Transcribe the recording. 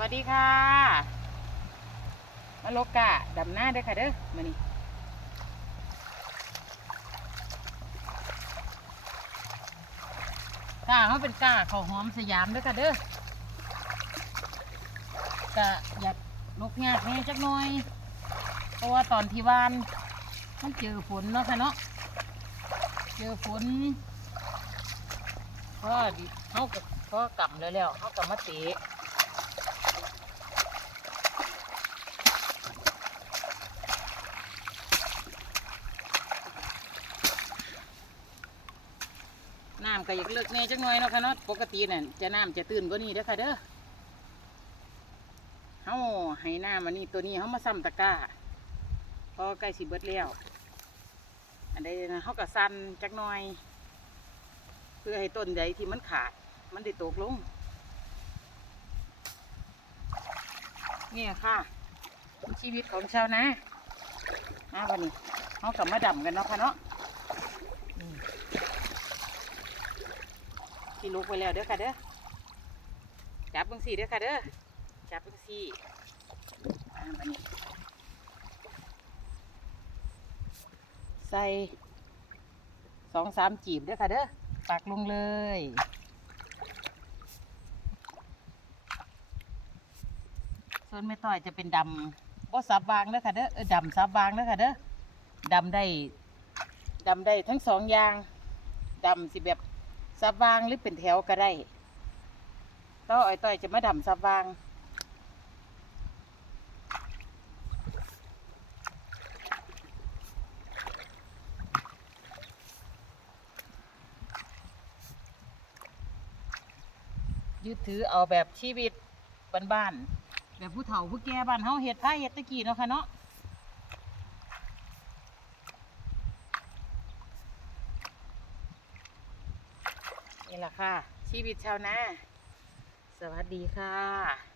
วัสดีค่ะ มาโลกะดำหน้าเด้ค่ะเด้อมานี่กาเขาเป็นกาเขาหอมสยามเด้อค่ะเด้อกะอยากลกยากแหน่จักหน่อย เพราะว่าตอนที่วานมันเจอฝนเนาะค่ะเนาะเจอฝนก็ดิเขาก็ก็กำแล้วแล้วเขากำมาเตะ น้ำก็อยากเลิกแน่จังหน่อยเนาะค่ะเนาะปกติน่ะจะน้ำจะตื่นกว่านี้เด้อค่ะเด้อเฮาให้น้ำอันนี้ตัวนี้เฮามาซ้ำตะกร้าพอใกล้สิเบิดแล้วอันใดนะเฮาก็สั่นจักหน่อย เพื่อให้ต้นใดที่มันขาด มันได้ตกลงเนี่ยค่ะ ชีวิตของชาวนามาวันนี้เฮากับมาดำกันเนาะค่ะเนาะีลุกไปแล้วเด้อค่ะเด้อจับบังสีเด้อค่ะเด้อจับบังสีใส่สองสามจีบเด้อค่ะเด้อปักลงเลยส่วนแม่ต้อยจะเป็นดำบ่สับวางเด้อค่ะเด้อเออดำสับวางเด้อค่ะเด้อดำได้ดำได้ทั้งสองอย่างดำสิแบบ สับวางหรือเป็นแถวก็ได้ต้ออ้อยต้อยจะมาดำสับวางยึดถือเอาแบบชีวิตบ้านๆแบบผู้เฒ่าผู้แก่บ้านเฮาเฮ็ดผ้าเฮ็ดตะกี้เนาะค่ะเนาะ นี่แหละค่ะ ชีวิตชาวนาสวัสดีค่ะ